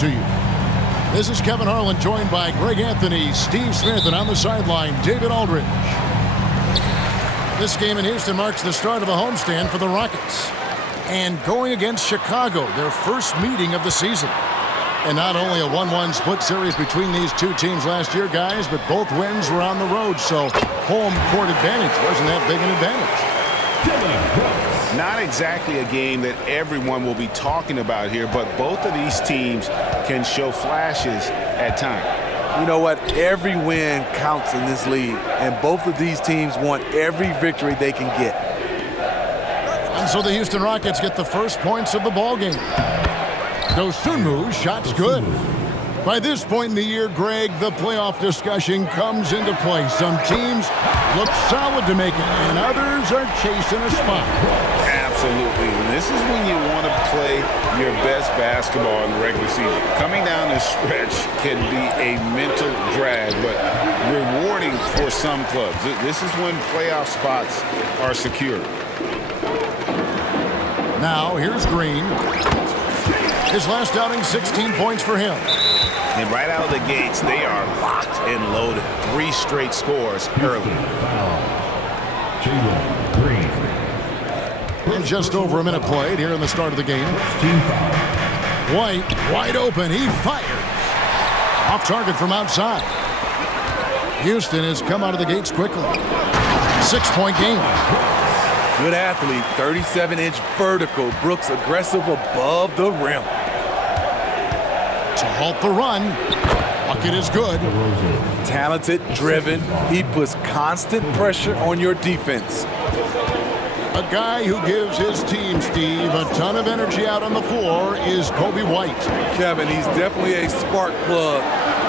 to you. This is Kevin Harlan, joined by Greg Anthony, Steve Smith, and on the sideline, David Aldridge. This game in Houston marks the start of a homestand for the Rockets. And going against Chicago, their first meeting of the season. And not only a 1-1 split series between these two teams last year, guys, but both wins were on the road, so home court advantage wasn't that big an advantage. Not exactly a game that everyone will be talking about here, but both of these teams can show flashes at times. You know what? Every win counts in this league, and both of these teams want every victory they can get. And so the Houston Rockets get the first points of the ballgame. Dosunmu, shot's good. By this point in the year, Greg, the playoff discussion comes into play. Some teams look solid to make it, and others are chasing a spot. Absolutely. And this is when you want to play your best basketball in the regular season. Coming down the stretch can be a mental drag, but rewarding for some clubs. This is when playoff spots are secured. Now, here's Green. His last outing, 16 points for him. And right out of the gates, they are locked and loaded. 3 straight scores early. And just over a minute played here in the start of the game. White, wide open. He fires. Off target from outside. Houston has come out of the gates quickly. 6-point game. Good athlete, 37-inch vertical. Brooks aggressive above the rim. To halt the run. Bucket is good. Talented, driven. He puts constant pressure on your defense. A guy who gives his team, Steve, a ton of energy out on the floor is Coby White. Kevin, he's definitely a spark plug,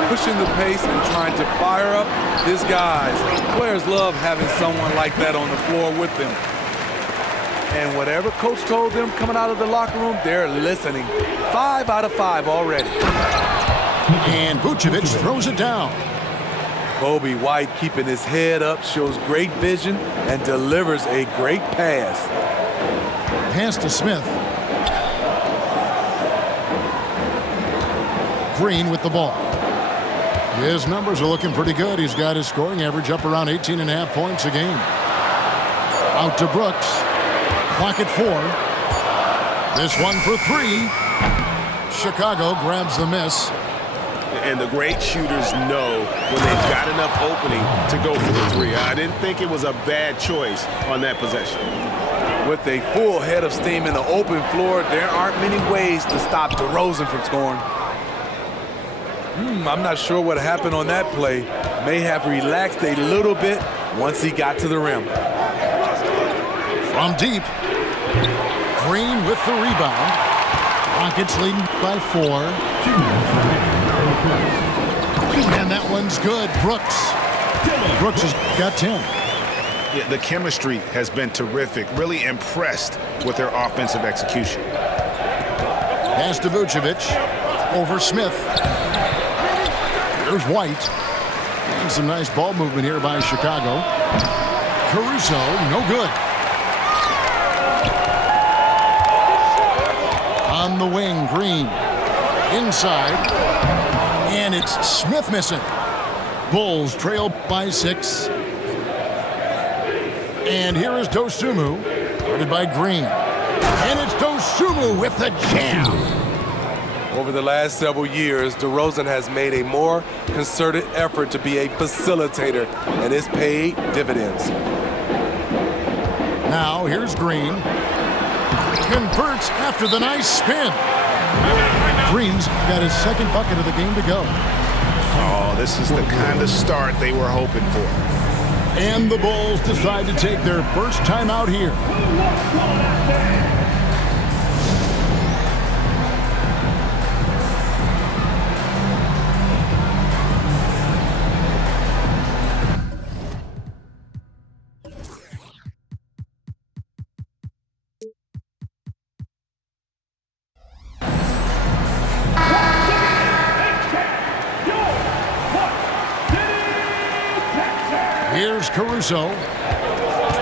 pushing the pace and trying to fire up his guys. Players love having someone like that on the floor with them. And whatever coach told them coming out of the locker room, they're listening. 5 out of 5 already. And Vucevic throws it down. Coby White, keeping his head up, shows great vision and delivers a great pass. Pass to Smith. Green with the ball. His numbers are looking pretty good. He's got his scoring average up around 18.5 points a game. Out to Brooks. Clock at 4. This one for 3. Chicago grabs the miss. And the great shooters know when they've got enough opening to go for the 3. I didn't think it was a bad choice on that possession. With a full head of steam in the open floor, there aren't many ways to stop DeRozan from scoring. I'm not sure what happened on that play. May have relaxed a little bit once he got to the rim. From deep. Green with the rebound. Rockets leading by 4. And that one's good. Brooks. Brooks has got 10. Yeah, the chemistry has been terrific. Really impressed with their offensive execution. Pass to Vucevic. Over Smith. Here's White. And some nice ball movement here by Chicago. Caruso, no good. On the wing, Green. Inside. And it's Smith missing. Bulls trail by 6. And here is Dosunmu, guarded by Green. And it's Dosunmu with the jam. Over the last several years, DeRozan has made a more concerted effort to be a facilitator, and it's paid dividends. Now here's Green. Converts after the nice spin. Green's got his second bucket of the game to go. Oh, this is the kind of start they were hoping for. And the Bulls decide to take their first time out here. Here's Caruso.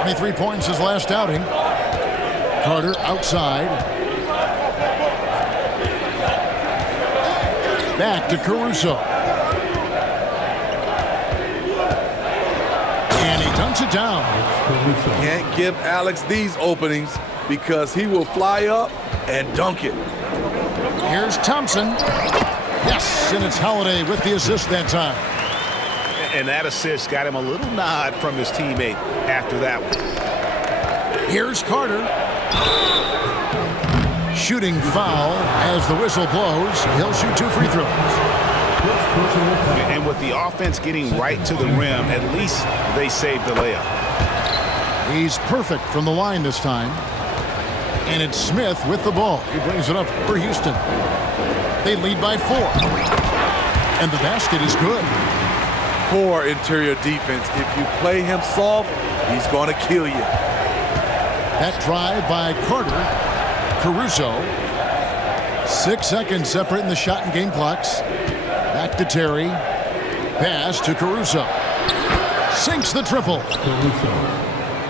23 points his last outing. Carter outside. Back to Caruso. And he dunks it down. Can't give Alex these openings because he will fly up and dunk it. Here's Thompson. Yes, and it's Holiday with the assist that time. And that assist got him a little nod from his teammate after that one. Here's Carter. Shooting foul as the whistle blows. He'll shoot 2 free throws. And with the offense getting right to the rim, at least they saved the layup. He's perfect from the line this time. And it's Smith with the ball. He brings it up for Houston. They lead by 4. And the basket is good. Poor interior defense. If you play him soft, he's going to kill you. That drive by Carter. Caruso. 6 seconds separating the shot and game clocks. Back to Terry. Pass to Caruso. Sinks the triple.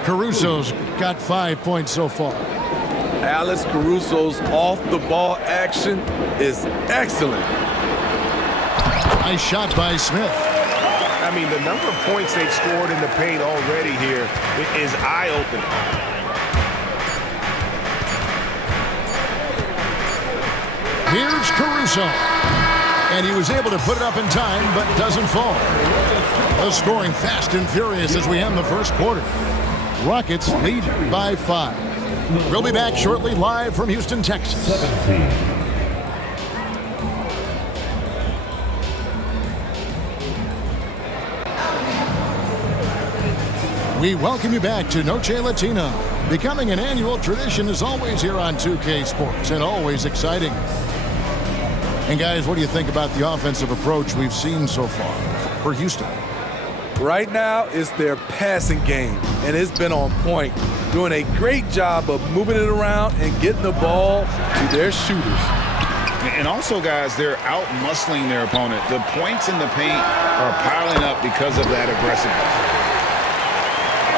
Caruso's got 5 points so far. Alex Caruso's off-the-ball action is excellent. Nice shot by Smith. I mean, the number of points they've scored in the paint already here is eye-opening. Here's Caruso. And he was able to put it up in time, but doesn't fall. The scoring fast and furious as we end the first quarter. Rockets lead by 5. We'll be back shortly live from Houston, Texas. 17. We welcome you back to Noche Latina. Becoming an annual tradition is always here on 2K Sports and always exciting. And guys, what do you think about the offensive approach we've seen so far for Houston? Right now, it's their passing game, and it's been on point, doing a great job of moving it around and getting the ball to their shooters. And also, guys, they're out-muscling their opponent. The points in the paint are piling up because of that aggressiveness.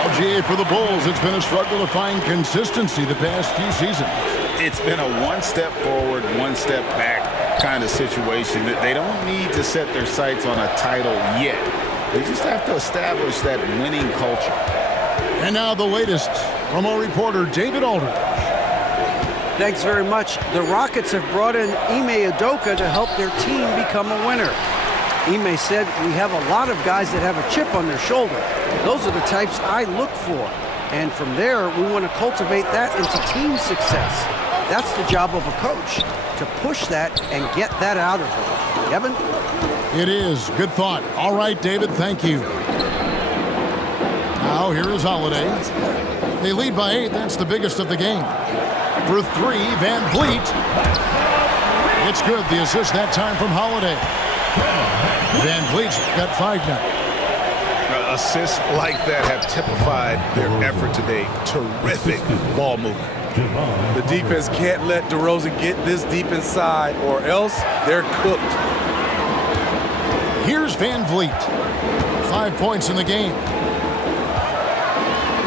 LGA for the Bulls, it's been a struggle to find consistency the past few seasons. It's been a one-step forward, one-step back kind of situation. They don't need to set their sights on a title yet. They just have to establish that winning culture. And now the latest from our reporter, David Aldridge. Thanks very much. The Rockets have brought in Ime Udoka to help their team become a winner. Ime said, "We have a lot of guys that have a chip on their shoulder. Those are the types I look for. And from there, we want to cultivate that into team success. That's the job of a coach, to push that and get that out of them." Kevin? It is. Good thought. All right, David, thank you. Now here is Holiday. They lead by 8. That's the biggest of the game. For 3, Van Vliet. It's good. The assist that time from Holiday. Van Vliet's got 5 now. Assists like that have typified their effort today. Terrific ball movement. The defense can't let DeRozan get this deep inside, or else they're cooked. Here's Van Vliet. 5 points in the game.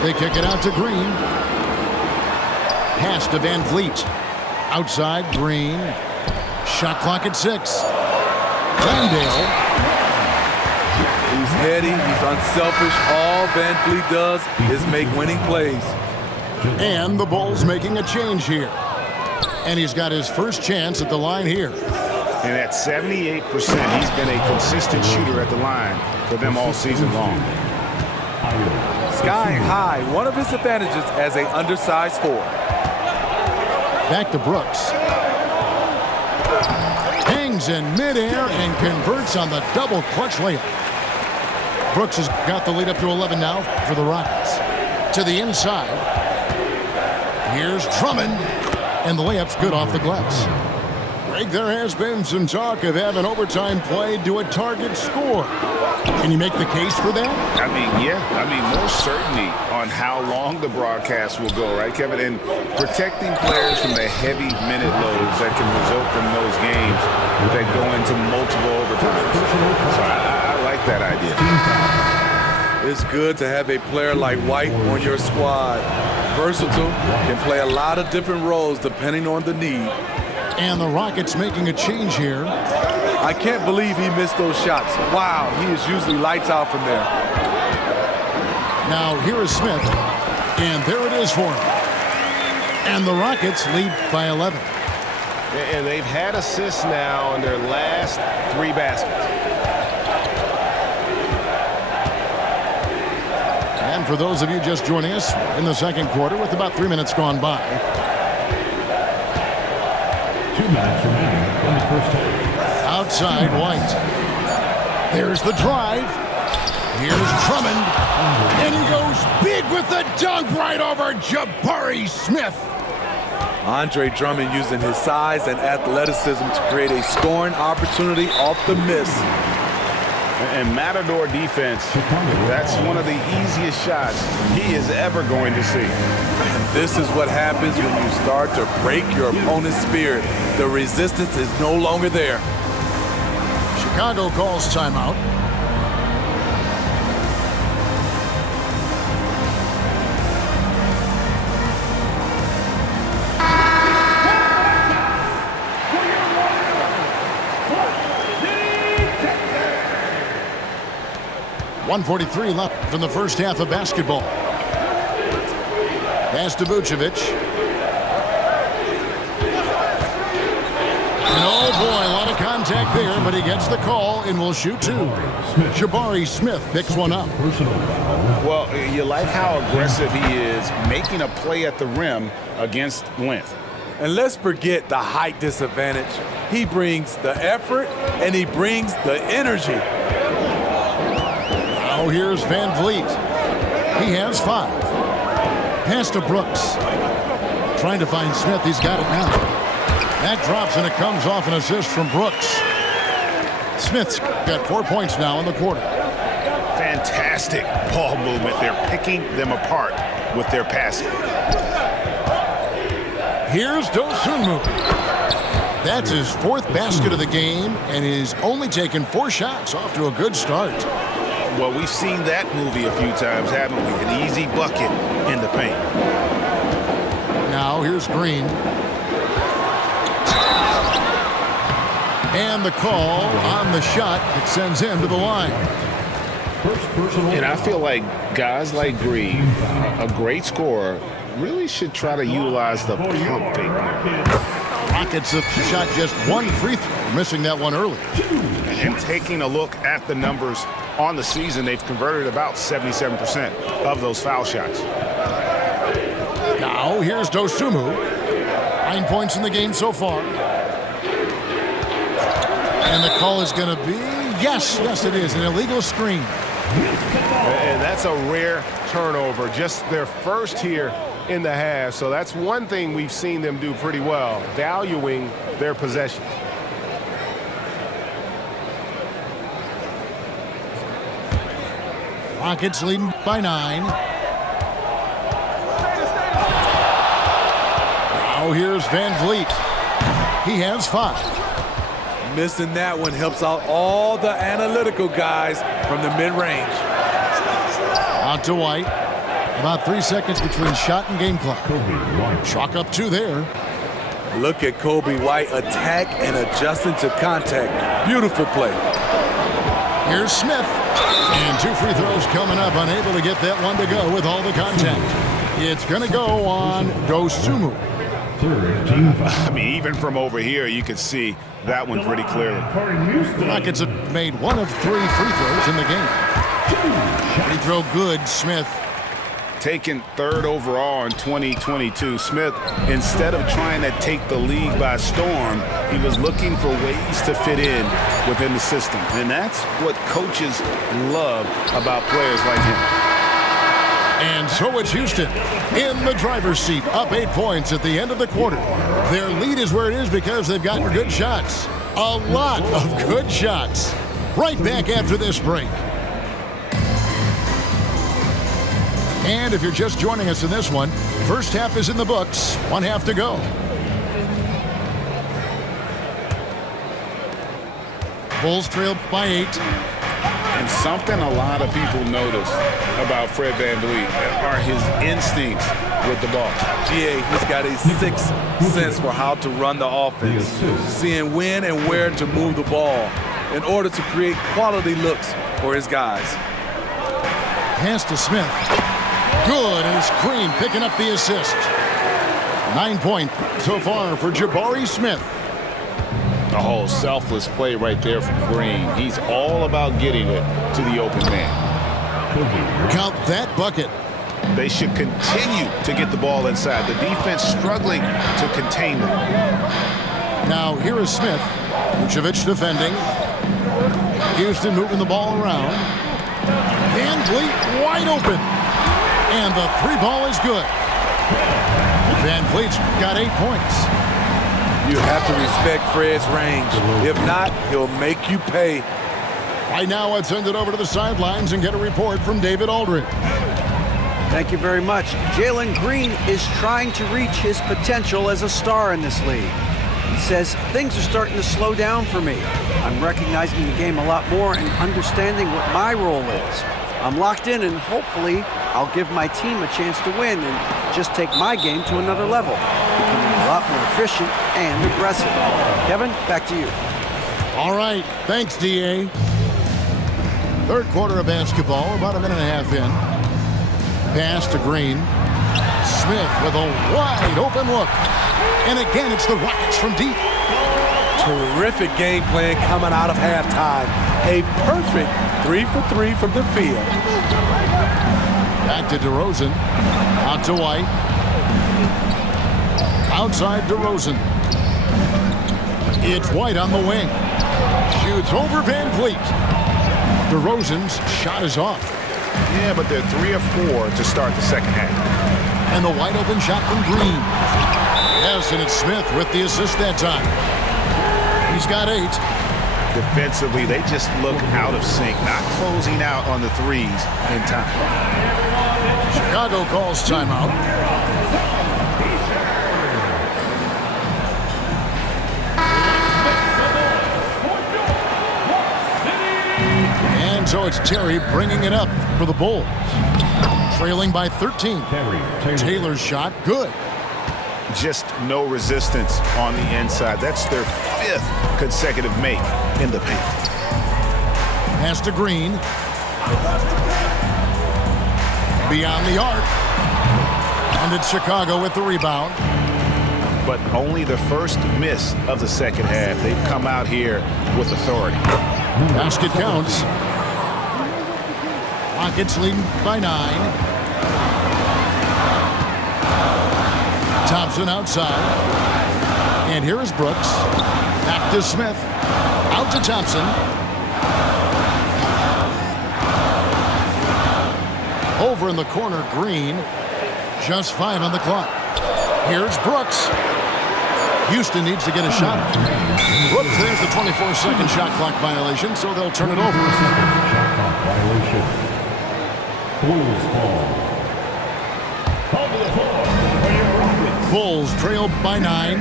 They kick it out to Green. Pass to Van Vliet. Outside, Green. Shot clock at 6. Landale. He's heady, he's unselfish. All Van Vliet does is make winning plays. And the Bulls making a change here. And he's got his first chance at the line here. And at 78%, he's been a consistent shooter at the line for them all season long. Sky high, one of his advantages as an undersized forward. Back to Brooks. Hangs in midair and converts on the double clutch layup. Brooks has got the lead up to 11 now for the Rockets. To the inside. Here's Drummond. And the layup's good off the glass. Greg, there has been some talk of having overtime played to a target score. Can you make the case for that? I mean, yeah. I mean, more certainty on how long the broadcast will go, right, Kevin? And protecting players from the heavy minute loads that can result from those games that go into multiple overtimes. So I like that idea. It's good to have a player like White on your squad. Versatile, can play a lot of different roles depending on the need. And the Rockets making a change here. I can't believe he missed those shots. Wow, he is usually lights out from there. Now here is Smith, and there it is for him. And the Rockets lead by 11. And they've had assists now on their last 3 baskets. And for those of you just joining us, in the second quarter with about 3 minutes gone by. 2 minutes remaining in the first half. Outside White. There's the drive. Here's Drummond. And he goes big with the dunk right over Jabari Smith. Andre Drummond using his size and athleticism to create a scoring opportunity off the miss. And Matador defense, that's one of the easiest shots he is ever going to see. And this is what happens when you start to break your opponent's spirit. The resistance is no longer there. Chicago calls timeout. .143 left in the first half of basketball. Pass to Vucevic. And oh boy, a lot of contact there, but he gets the call and will shoot 2. Jabari Smith picks one up. Well, you like how aggressive he is making a play at the rim against length. And let's forget the height disadvantage. He brings the effort and he brings the energy. Now here's Van Vliet. He has 5. Pass to Brooks. Trying to find Smith. He's got it now. That drops and it comes off an assist from Brooks. Smith's got 4 points now in the quarter. Fantastic ball movement. They're picking them apart with their passing. Here's Dosunmu. That's his 4th basket of the game, and he's only taken 4 shots. Off to a good start. Well, we've seen that movie a few times, haven't we? An easy bucket in the paint. Now here's Green. And the call on the shot that sends him to the line. And I feel like guys like Green, a great scorer, really should try to utilize the pump fake. Rockets have shot just 1 free throw, missing that one earlier. And taking a look at the numbers on the season, they've converted about 77% of those foul shots. Now here's Dosunmu. 9 points in the game so far. And the call is going to be, yes, it is, an illegal screen. And that's a rare turnover, just their first here in the half. So that's one thing we've seen them do pretty well, valuing their possession. Rockets leading by 9. Now here's Van Vliet. He has 5. Missing that one helps out all the analytical guys from the mid-range. Out to White. About 3 seconds between shot and game clock. Chalk up 2 there. Look at Kobe White attack and adjusting to contact. Beautiful play. Here's Smith. And 2 free throws coming up. Unable to get that one to go with all the contact. It's going to go on Dosunmu. I mean, even from over here, you can see that one pretty clearly. The Rockets have made 1 of 3 free throws in the game. Free throw good, Smith. Taken 3rd overall in 2022, Smith, instead of trying to take the league by storm, he was looking for ways to fit in within the system. And that's what coaches love about players like him. And so it's Houston in the driver's seat, up 8 points at the end of the quarter. Their lead is where it is because they've gotten good shots. A lot of good shots. Right back after this break. And if you're just joining us in this one, first half is in the books, 1 half to go. Bulls trail by 8. And something a lot of people notice about Fred VanVleet are his instincts with the ball. GA, he's got a sixth sense for how to run the offense, seeing when and where to move the ball in order to create quality looks for his guys. Pass to Smith. Good, and it's Green picking up the assist. 9 points so far for Jabari Smith. The whole selfless play right there from Green. He's all about getting it to the open man. Count that bucket. They should continue to get the ball inside. The defense struggling to contain them. Now here is Smith. Vucevic defending. Houston moving the ball around. VanVleet wide open. And the three ball is good. VanVleet's got 8 points. You have to respect Fred's range. If not, he'll make you pay. Right now, let's send it over to the sidelines and get a report from David Aldridge. Thank you very much. Jalen Green is trying to reach his potential as a star in this league. He says, things are starting to slow down for me. I'm recognizing the game a lot more and understanding what my role is. I'm locked in, and hopefully I'll give my team a chance to win and just take my game to another level, becoming a lot more efficient and aggressive. Kevin, back to you. All right. Thanks, D.A. Third quarter of basketball, about a minute and a half in. Pass to Green. Smith with a wide open look. And again, it's the Rockets from deep. Terrific game plan coming out of halftime. A perfect 3 for 3 from the field. Back to DeRozan. Out to White. Outside DeRozan. It's White on the wing. Shoots over VanVleet. DeRozan's shot is off. Yeah, but they're 3 of 4 to start the second half. And the wide open shot from Green. Yes, and it's Smith with the assist that time. He's got 8. Defensively, they just look out of sync, not closing out on the threes in time. Chicago calls timeout. And so it's Terry bringing it up for the Bulls. Trailing by 13. Taylor's shot, good. Just no resistance on the inside. That's their 5th consecutive make in the paint. Pass to Green. Beyond the arc. And it's Chicago with the rebound. But only the first miss of the second half. They've come out here with authority. Basket counts. Rockets leading by 9. Thompson outside. And here is Brooks. Back to Smith. Out to Thompson. Over in the corner, Green. Just 5 on the clock. Here's Brooks. Houston needs to get a shot. Whoops, there's the 24-second shot clock violation, so they'll turn it over. Shot clock violation. Bulls ball. Bulls trail by 9.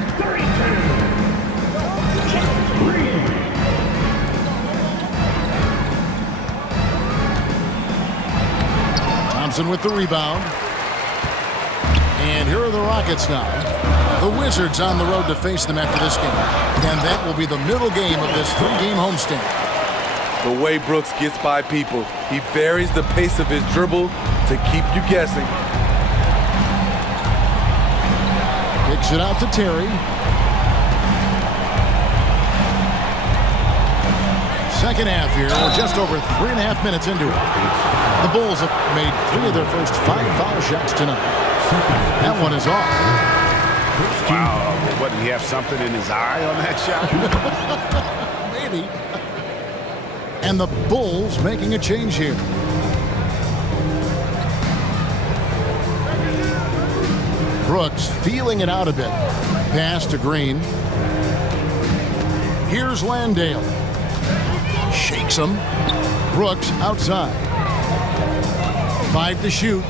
Thompson with the rebound. And here are the Rockets now. The Wizards on the road to face them after this game. And that will be the middle game of this 3-game homestand. The way Brooks gets by people, he varies the pace of his dribble to keep you guessing. Kicks it out to Terry. Second half here. We're just over 3.5 minutes into it. The Bulls have made 3 of their first 5 foul shots tonight. That one is off. Wow. What, did he have something in his eye on that shot? Maybe. And the Bulls making a change here. Brooks feeling it out a bit. Pass to Green. Here's Landale. Shakes him. Brooks outside. 5 to shoot.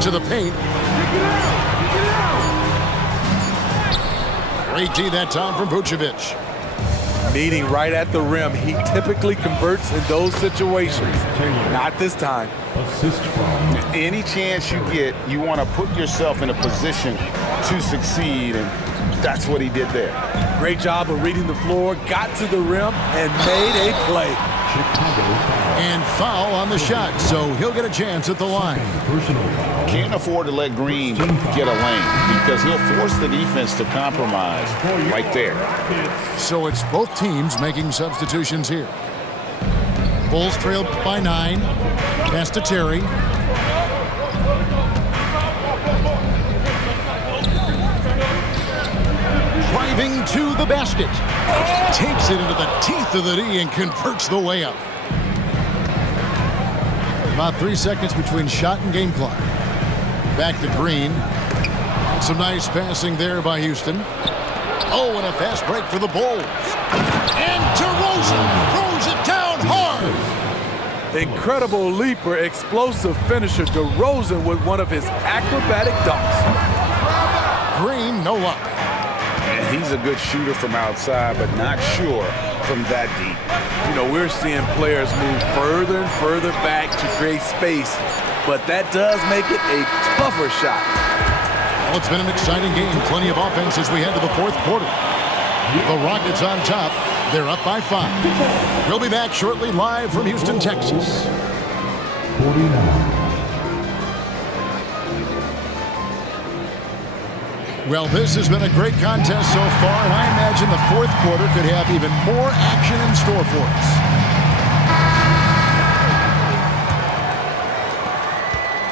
To the paint. Great D that time from Vucevic. Meeting right at the rim. He typically converts in those situations. Not this time. Assist from Any chance you get, you want to put yourself in a position to succeed, and that's what he did there. Great job of reading the floor, got to the rim, and made a play. Chicago foul. And foul on the shot, so he'll get a chance at the line. Personal foul. Can't afford to let Green get a lane because he'll force the defense to compromise right there. So it's both teams making substitutions here. Bulls trailed by 9. Pass to Terry. Driving to the basket. Takes it into the teeth of the D and converts the layup. About 3 seconds between shot and game clock. Back to Green. Some nice passing there by Houston. Oh, and a fast break for the Bulls. And DeRozan throws it down hard. Incredible leaper, explosive finisher. DeRozan with one of his acrobatic dunks. Green, no luck. And he's a good shooter from outside, but not sure from that deep. You know, we're seeing players move further and further back to create space, but that does make it a tougher shot. Well, it's been an exciting game. Plenty of offense as we head to the fourth quarter. The Rockets on top. They're up by 5. We'll be back shortly live from Houston, Texas. 49. Well, this has been a great contest so far, and I imagine the fourth quarter could have even more action in store for us.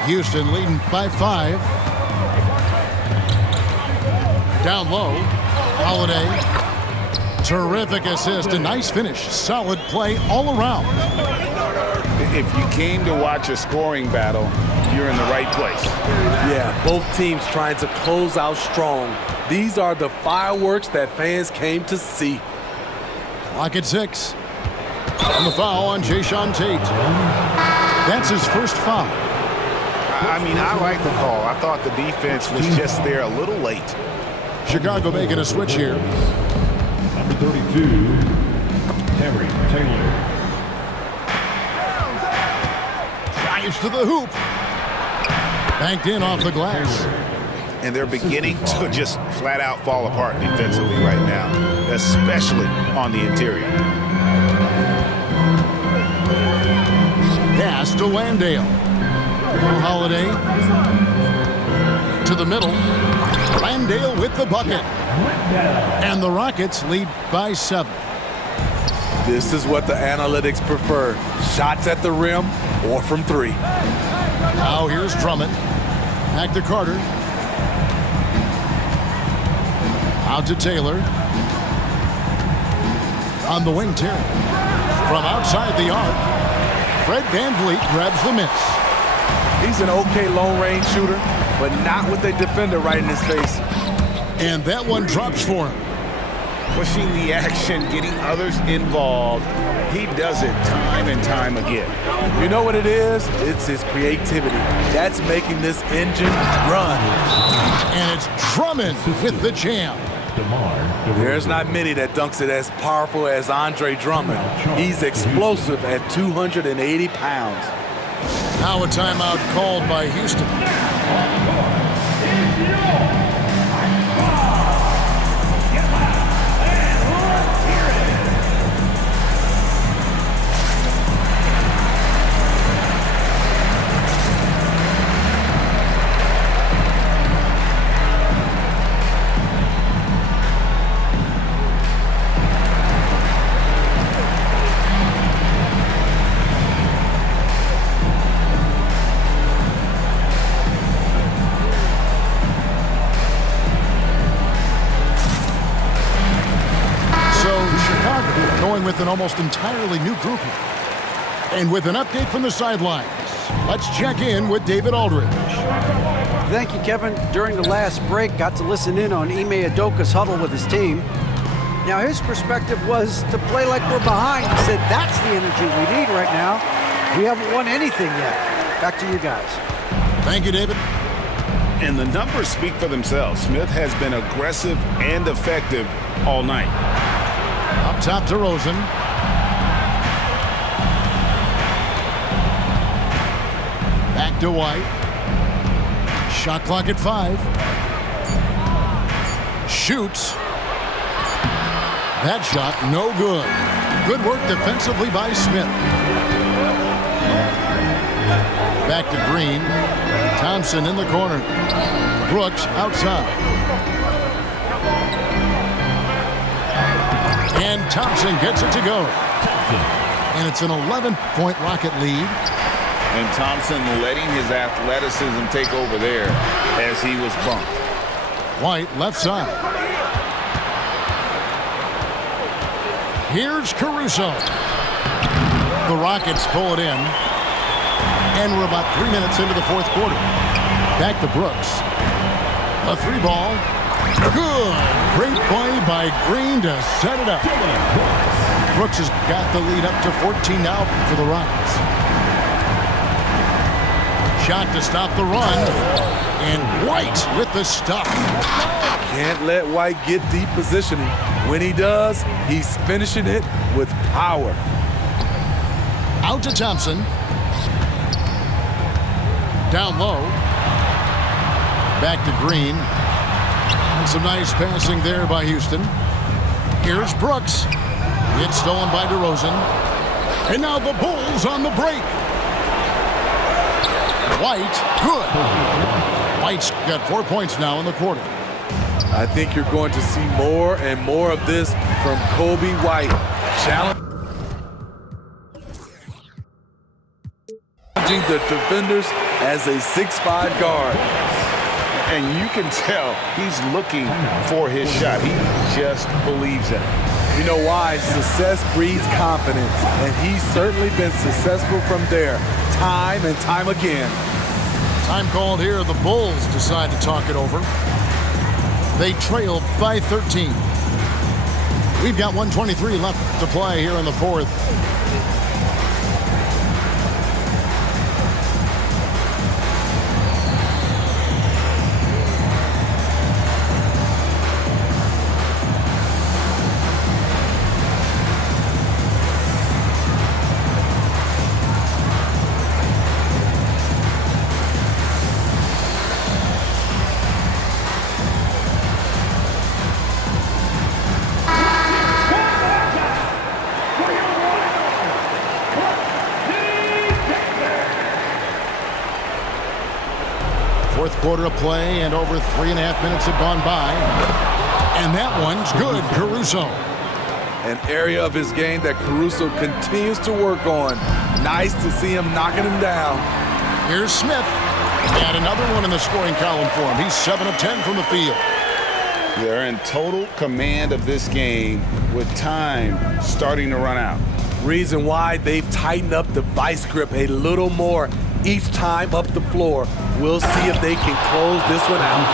Houston leading by 5. Down low, Holiday. Terrific assist, a nice finish. Solid play all around. If you came to watch a scoring battle, you're in the right place. Yeah, both teams trying to close out strong. These are the fireworks that fans came to see. Clock at 6. And the foul on Jayshawn Tate. That's his first foul. I mean, I like the call. I thought the defense was just there a little late. Chicago making a switch here. Number 32, Terry Taylor. Drives to the hoop. Banked in off the glass. And they're beginning to just flat out fall apart defensively right now, especially on the interior. Pass to Landale. Holiday to the middle. Landale with the bucket. And the Rockets lead by 7. This is what the analytics prefer. Shots at the rim or from 3. Now here's Drummond. Back to Carter. Out to Taylor. On the wing, Terry. From outside the arc, Fred VanVleet grabs the miss. He's an okay long-range shooter, but not with a defender right in his face. And that one drops for him. Pushing the action, getting others involved. He does it time and time again. You know what it is? It's his creativity. That's making this engine run. And it's Drummond with the jam. DeMar. There's not many that dunks it as powerful as Andre Drummond. He's explosive at 280 pounds. Now a timeout called by Houston. With an almost entirely new group here. And with an update from the sidelines, let's check in with David Aldridge. Thank you, Kevin. During the last break, got to listen in on Ime Udoka's huddle with his team. Now, his perspective was to play like we're behind. He said that's the energy we need right now. We haven't won anything yet. Back to you guys. Thank you, David. And the numbers speak for themselves. Smith has been aggressive and effective all night. Up top to Rosen. Back to White. Shot clock at 5. Shoots. That shot, no good. Good work defensively by Smith. Back to Green. Thompson in the corner. Brooks outside. And Thompson gets it to go. And it's an 11-point Rocket lead. And Thompson letting his athleticism take over there as he was bumped. White left side. Here's Caruso. The Rockets pull it in. And we're about 3 minutes into the fourth quarter. Back to Brooks. A 3-ball. Good. Great play by Green to set it up. Brooks has got the lead up to 14 now for the Rockets. Shot to stop the run. And White with the stop. Can't let White get deep positioning. When he does, he's finishing it with power. Out to Thompson. Down low. Back to Green. And some nice passing there by Houston. Here's Brooks. It's stolen by DeRozan. And now the Bulls on the break. White, good. White's got 4 points now in the quarter. I think you're going to see more and more of this from Coby White. Challenging the defenders as a 6'5" guard. And you can tell he's looking for his shot. He just believes in it. You know why? Success breeds confidence, and he's certainly been successful from there, time and time again. Time called here. The Bulls decide to talk it over. They trail by 13. We've got 1:23 left to play here in the fourth. Fourth quarter of play, and over 3.5 minutes have gone by. And that one's good. Caruso. An area of his game that Caruso continues to work on. Nice to see him knocking him down. Here's Smith. And another one in the scoring column for him. He's 7 of 10 from the field. They're in total command of this game with time starting to run out. Reason why they've tightened up the vice grip a little more each time up the floor. We'll see if they can close this one out.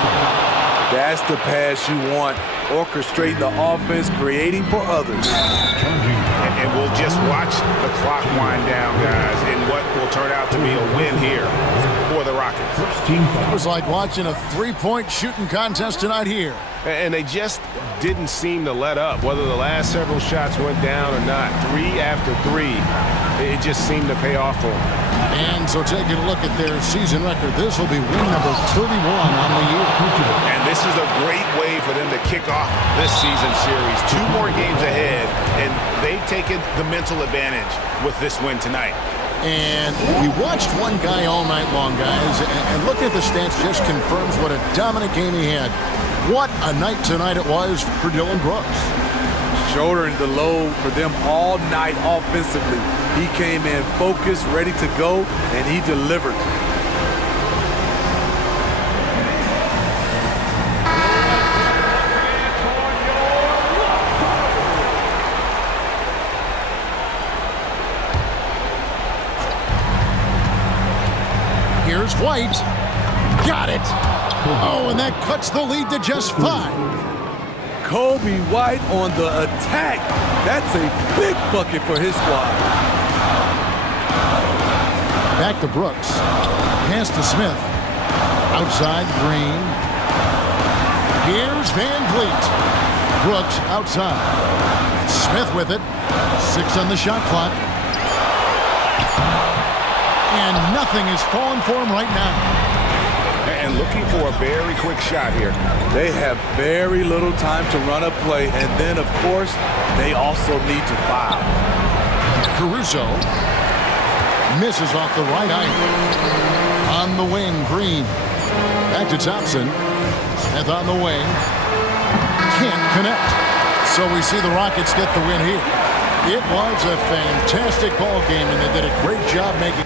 That's the pass you want. Orchestrate the offense, creating for others. And we'll just watch the clock wind down, guys, in what will turn out to be a win here for the Rockets. It was like watching a three-point shooting contest tonight here. And they just didn't seem to let up, whether the last several shots went down or not. 3 after 3, it just seemed to pay off for them. And so taking a look at their season record, this will be win number 31 on the year. And this is a great way for them to kick off this season series. 2 more games ahead, and they've taken the mental advantage with this win tonight. And we watched one guy all night long, guys, and looking at the stats just confirms what a dominant game he had. What a night tonight it was for Dillon Brooks. Shouldering the load for them all night offensively. He came in focused, ready to go, and he delivered. Here's White. Got it. Oh, and that cuts the lead to just 5. Coby White on the attack. That's a big bucket for his squad. Back to Brooks. Pass to Smith. Outside, Green. Here's Van Vliet. Brooks outside. Smith with it. 6 on the shot clock. And nothing is falling for him right now. And looking for a very quick shot here. They have very little time to run a play, and then, of course, they also need to foul. Caruso misses off the right iron. On the wing, Green. Back to Thompson. Smith on the wing. Can't connect. So we see the Rockets get the win here. It was a fantastic ball game, and they did a great job making